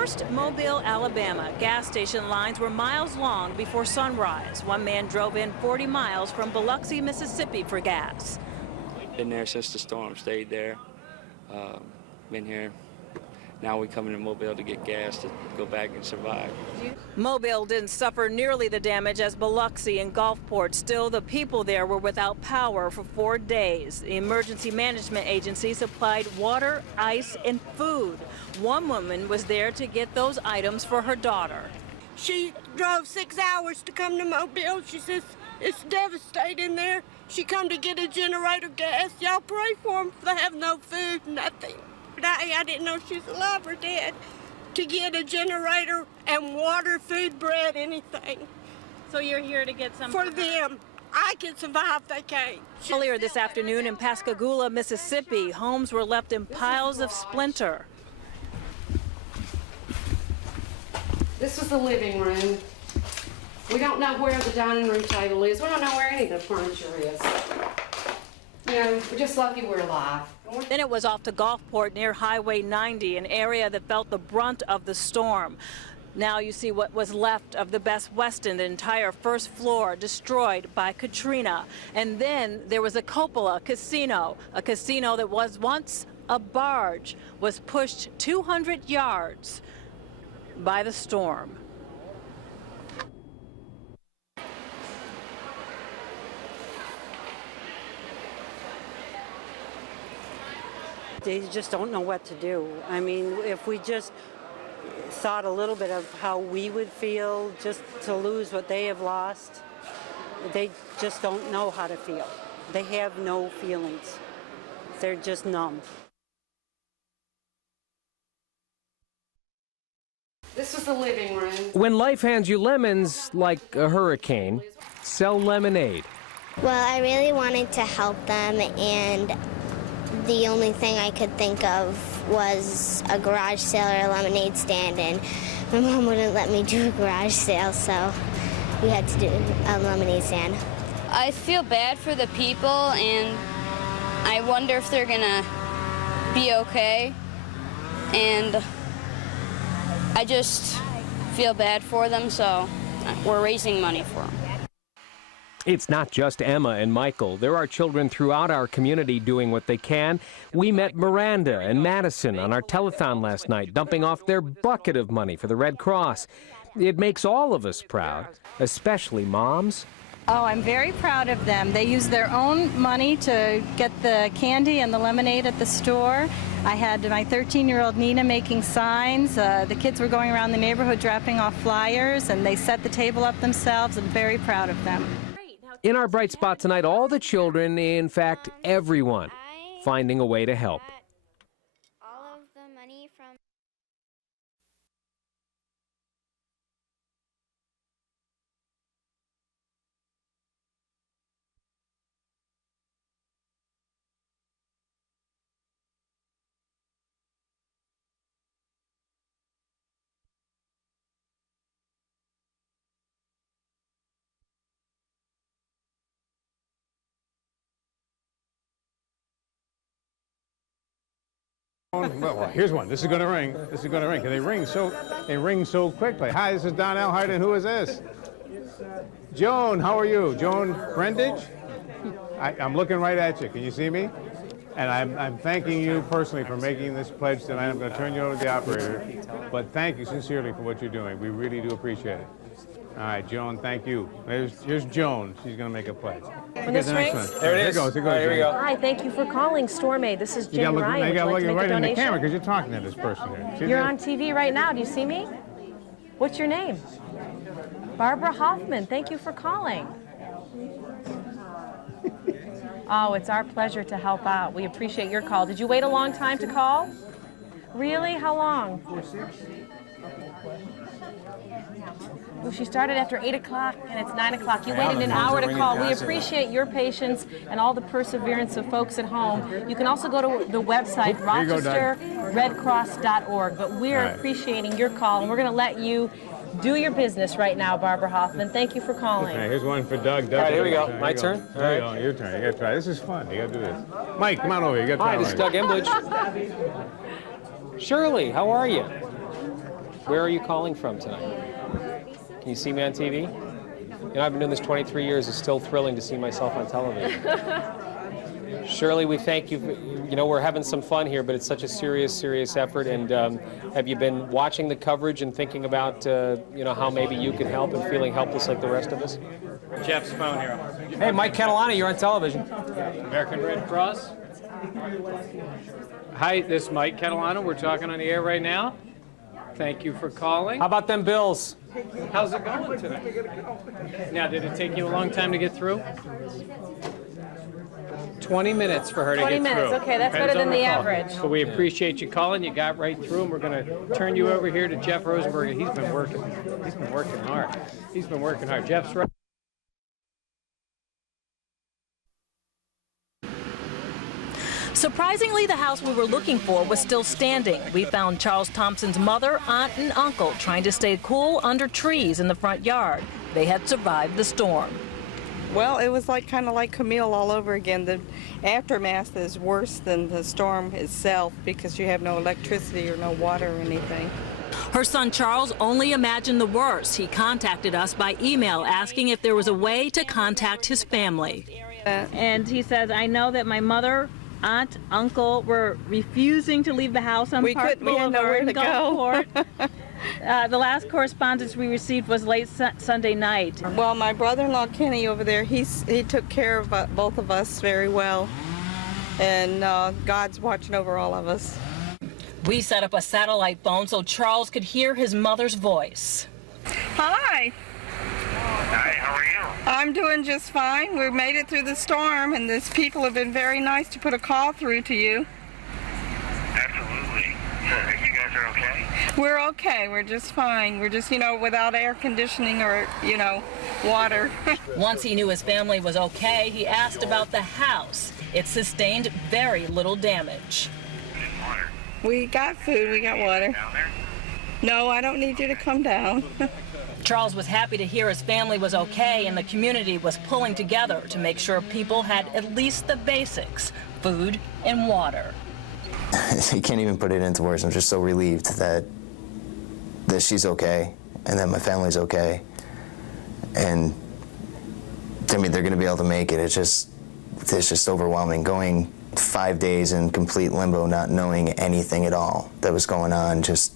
First, Mobile, Alabama. Gas station lines were miles long before sunrise. One man drove in 40 miles from Biloxi, Mississippi for gas. Been there since the storm, stayed there. Been here. Now we come into Mobile to get gas to go back and survive. Mobile didn't suffer nearly the damage as Biloxi and Gulfport. Still, the people there were without power for 4 days. The Emergency Management Agency supplied water, ice, and food. One woman was there to get those items for her daughter. She drove 6 hours to come to Mobile. She says it's devastating there. She come to get a generator gas. Y'all pray for them. They have no food, nothing. I didn't know she was alive or dead. To get a generator and water, food, bread, anything. So you're here to get some for them. I can survive, they can't. Earlier this afternoon in Pascagoula, Mississippi, homes were left in piles of splinter. This was the living room. We don't know where the dining room table is. We don't know where any of the furniture is. You know, we're just lucky we're alive. Then it was off to Gulfport near Highway 90, an area that felt the brunt of the storm. Now you see what was left of the Best Westin, the entire first floor destroyed by Katrina. And then there was a cupola casino, a casino that was once a barge, was pushed 200 yards by the storm. They just don't know what to do. I mean, if we just thought a little bit of how we would feel just to lose what they have lost, they just don't know how to feel. They have no feelings. They're just numb. This was the living room. When life hands you lemons like a hurricane, sell lemonade. Well, I really wanted to help them, and the only thing I could think of was a garage sale or a lemonade stand, and my mom wouldn't let me do a garage sale, so we had to do a lemonade stand. I feel bad for the people, and I wonder if they're gonna be okay, and I just feel bad for them, so we're raising money for them. It's not just Emma and Michael. There are children throughout our community doing what they can. We met Miranda and Madison on our telethon last night, dumping off their bucket of money for the Red Cross. It makes all of us proud, especially moms. Oh, I'm very proud of them. They used their own money to get the candy and the lemonade at the store. I had my 13-year-old Nina making signs. The kids were going around the neighborhood dropping off flyers, and they set the table up themselves. I'm very proud of them. In our Bright Spot tonight, all the children, in fact, everyone, finding a way to help. All of the money from Well, here's one. This is going to ring. This is going to ring. They ring so quickly. Hi, this is Donnell Hardin. Who is this? Joan, how are you? Joan Brendage? I'm looking right at you. Can you see me? And I'm thanking you personally for making this pledge tonight. I'm going to turn you over to the operator. But thank you sincerely for what you're doing. We really do appreciate it. All right, Joan, thank you. Here's Joan. She's going to make a pledge. When this rings? There it is. Here we go. Hi, thank you for calling Storm Aid. This is Jane Ryan. You got to look like right in the camera because you're talking to this person here. You're on TV right now. Do you see me? What's your name? Barbara Hoffman. Thank you for calling. Oh, it's our pleasure to help out. We appreciate your call. Did you wait a long time to call? Really? How long? Well, she started after 8 o'clock, and it's 9 o'clock. You waited an hour to call. We appreciate your patience and all the perseverance of folks at home. You can also go to the website, rochesterredcross.org. But we're appreciating your call, and we're going to let you do your business right now, Barbara Hoffman. Thank you for calling. Okay, here's one for Doug. All right, here we go. My turn? All right. Your turn. You got to try. This is fun. You got to do this. Mike, come on over here. You got to try. Hi, this is Doug Embledge. Shirley, how are you? Where are you calling from tonight? Can you see me on TV? You know, I've been doing this 23 years. It's still thrilling to see myself on television. Shirley, we thank you. You know, we're having some fun here, but it's such a serious effort. And have you been watching the coverage and thinking about, you know, how maybe you can help and feeling helpless like the rest of us? Jeff's phone here. Hey, Mike Catalana, you're on television. American Red Cross. Hi, this is Mike Catalana. We're talking on the air right now. Thank you for calling. How about them bills? How's it going today? Now, did it take you a long time to get through? 20 minutes for her to get 20 minutes, through. okay, that's Depends better than on the call. average. But we appreciate you calling. You got right through, and we're going to turn you over here to Jeff Rosenberg. He's been working hard. He's been working hard. Jeff's right. Surprisingly, the house we were looking for was still standing. We found Charles Thompson's mother, aunt, and uncle trying to stay cool under trees in the front yard. They had survived the storm. Well, it was kind of like Camille all over again. The aftermath is worse than the storm itself because you have no electricity or no water or anything. Her son Charles only imagined the worst. He contacted us by email asking if there was a way to contact his family. And he says, I know that my mother, aunt, uncle were refusing to leave the house on Park Boulevard. We had nowhere to go. The last correspondence we received was late Sunday night. Well, my brother-in-law Kenny over there, he took care of both of us very well, and God's watching over all of us. We set up a satellite phone so Charles could hear his mother's voice. Hi. Hi, how are you? I'm doing just fine. We made it through the storm, and these people have been very nice to put a call through to you. Absolutely. You guys are okay? We're okay. We're just fine. We're just, without air conditioning or, water. Once he knew his family was okay, he asked about the house. It sustained very little damage. Water. We got food. We got water. Down there? No, I don't need you to come down. Charles was happy to hear his family was okay and the community was pulling together to make sure people had at least the basics, food and water. You can't even put it into words. I'm just so relieved that she's okay and that my family's okay. And I mean, they're going to be able to make it. It's just overwhelming. Going 5 days in complete limbo, not knowing anything at all that was going on, just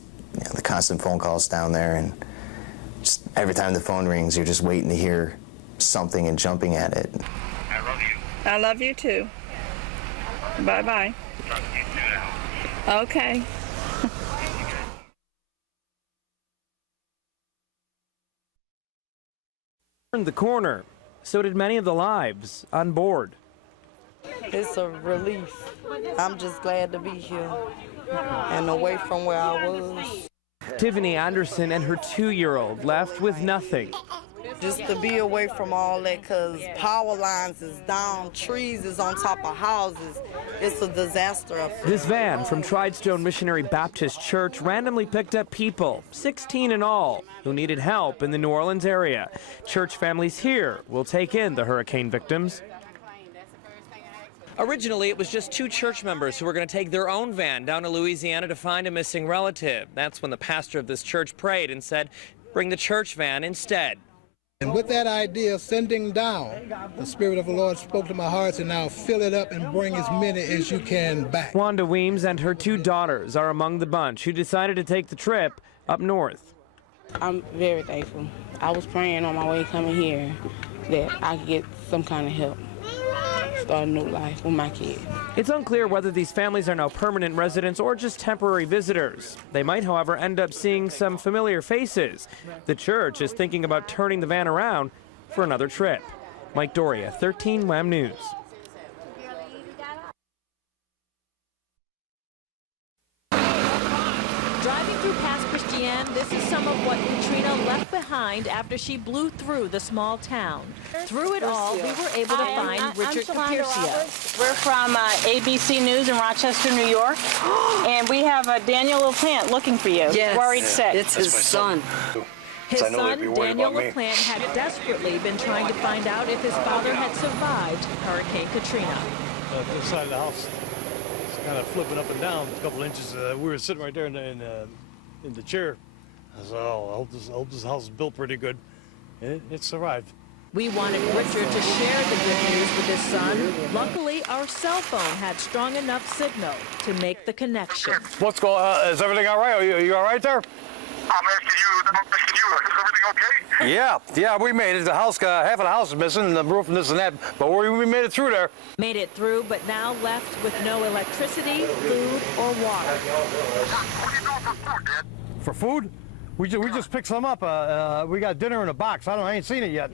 the constant phone calls down there, and just every time the phone rings, you're just waiting to hear something and jumping at it. I love you. I love you too. Bye-bye. Talk to you soon. Okay. Turned the corner. So did many of the lives on board. It's a relief. I'm just glad to be here and away from where I was. Tiffany Anderson and her 2-year-old left with nothing. Just to be away from all that, because power lines is down, trees is on top of houses. It's a disaster. This van from Tridestone Missionary Baptist Church randomly picked up people, 16 in all, who needed help in the New Orleans area. Church families here will take in the hurricane victims. Originally, it was just 2 church members who were going to take their own van down to Louisiana to find a missing relative. That's when the pastor of this church prayed and said, bring the church van instead. And with that idea of sending down, the Spirit of the Lord spoke to my heart, and now fill it up and bring as many as you can back. Wanda Weems and her 2 daughters are among the bunch who decided to take the trip up north. I'm very thankful. I was praying on my way coming here that I could get some kind of help. Start a new life with my kids. It's unclear whether these families are now permanent residents or just temporary visitors. They might, however, end up seeing some familiar faces. The church is thinking about turning the van around for another trip. Mike Doria, 13 WHAM News. Driving through past Christiane, this is some of what Katrina left behind after she blew through the small town. Through it all, we were able to find Richard Chalonda Capircia. Roberts. We're from ABC News in Rochester, New York, and we have Daniel LaPlante looking for you. Yes. Worried sick. It's his son. His son, Daniel LaPlante, had desperately been trying to find out if his father had survived Hurricane Katrina. This side of the house is kind of flipping up and down a couple inches. We were sitting right there in the chair, So this house is built pretty good. It survived. We wanted Richard to share the good news with his son. Luckily, our cell phone had strong enough signal to make the connection. What's going on? Is everything all right? Are you all right there? I'm asking you, is everything okay? Yeah, we made it. The house, half of the house is missing, and the roof and this and that, but we made it through there. Made it through, but now left with no electricity, food, or water. What are you doing for food, Dad? For food? We just picked some up. We got dinner in a box. I ain't seen it yet.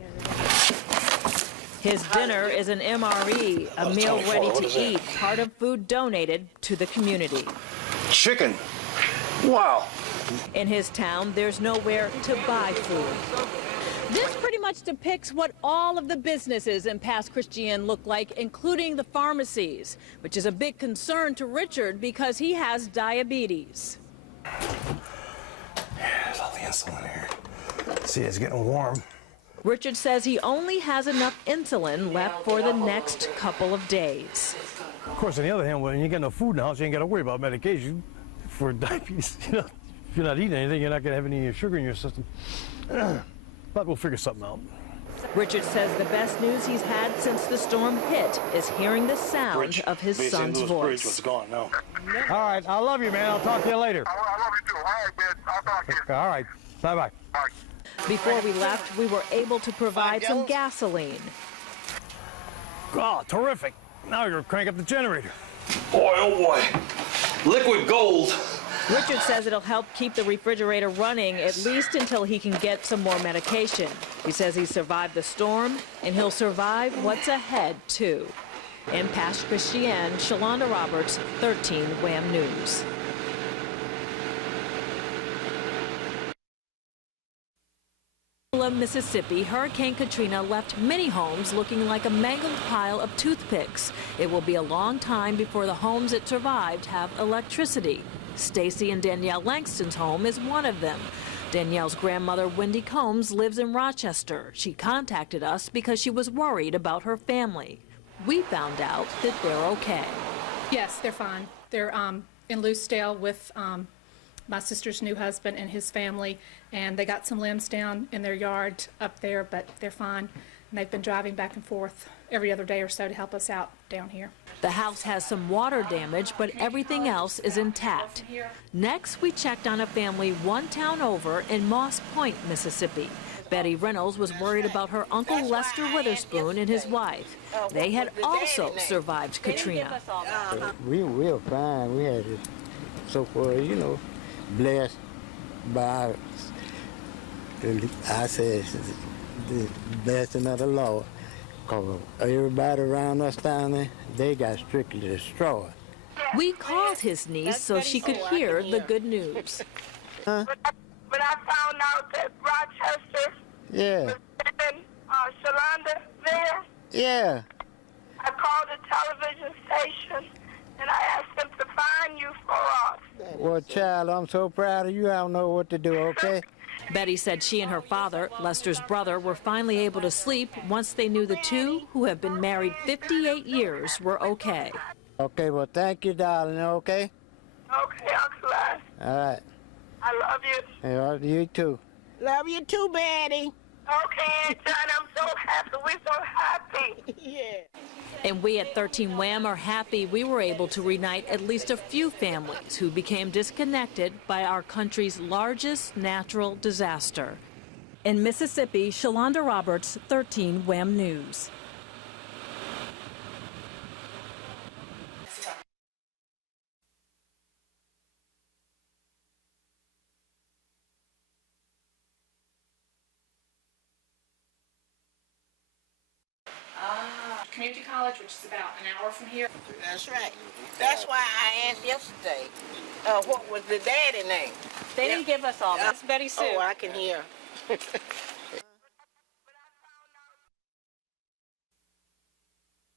His dinner is an MRE, a meal ready to eat, part of food donated to the community. Chicken. Wow. In his town, there's nowhere to buy food. This pretty much depicts what all of the businesses in Pass Christian look like, including the pharmacies, which is a big concern to Richard because he has diabetes. There's all the insulin here. See, it's getting warm. Richard says he only has enough insulin left for the next couple of days. Of course, on the other hand, when you get no food in the house, you ain't got to worry about medication for diabetes. You know, if you're not eating anything, you're not going to have any sugar in your system. But we'll figure something out. Richard says the best news he's had since the storm hit is hearing the sound of his son's voice. What's gone now? All right, I love you, man. I'll talk to you later. I love you too. All right, man. I'll talk to you. All right, bye-bye. All right. Before we left, we were able to provide some gasoline. Oh, terrific. Now you're going to crank up the generator. Boy, oh boy. Liquid gold. Richard says it'll help keep the refrigerator running at least until he can get some more medication. He says he survived the storm, and he'll survive what's ahead, too. In Pass Christian, Chalonda Roberts, 13 WHAM News. Mississippi, Hurricane Katrina left many homes looking like a mangled pile of toothpicks. It will be a long time before the homes it survived have electricity. Stacy and Danielle Langston's home is one of them. Danielle's grandmother, Wendy Combs, lives in Rochester. She contacted us because she was worried about her family. We found out that they're okay. Yes, they're fine. They're in Loosedale with my sister's new husband and his family, and they got some limbs down in their yard up there, but they're fine. And they've been driving back and forth every other day or so to help us out down here. The house has some water damage, but everything else is intact. Next, we checked on a family one town over in Moss Point, Mississippi. Betty Reynolds was worried about her Uncle Lester Witherspoon and his wife. They had also survived Katrina. We were fine. We had it so far, you know, blessed by, I said, the blessing of the Lord. Because everybody around us down there, they got strictly destroyed. We called his niece so she could hear the good news. Huh? But I found out that Rochester Yeah. was sending Chalonda there. Yeah. I called the television station and I asked them to find you for us. Well, child, I'm so proud of you. I don't know what to do, okay? Betty said she and her father, Lester's brother, were finally able to sleep once they knew the two, who have been married 58 years, were okay. Okay, well, thank you, darling, okay? Okay, Uncle Les. All right. I love you. I love you, too. Love you too, Betty. Okay, John, I'm so happy. We're so happy. Yeah. And we at 13 WHAM are happy we were able to reunite at least a few families who became disconnected by our country's largest natural disaster. In Mississippi, Chalonda Roberts, 13 WHAM News. Community college, which is about an hour from here. That's right. That's why I asked yesterday, what was the daddy name? They didn't give us all that. It's Betty Sue. Oh, I can hear.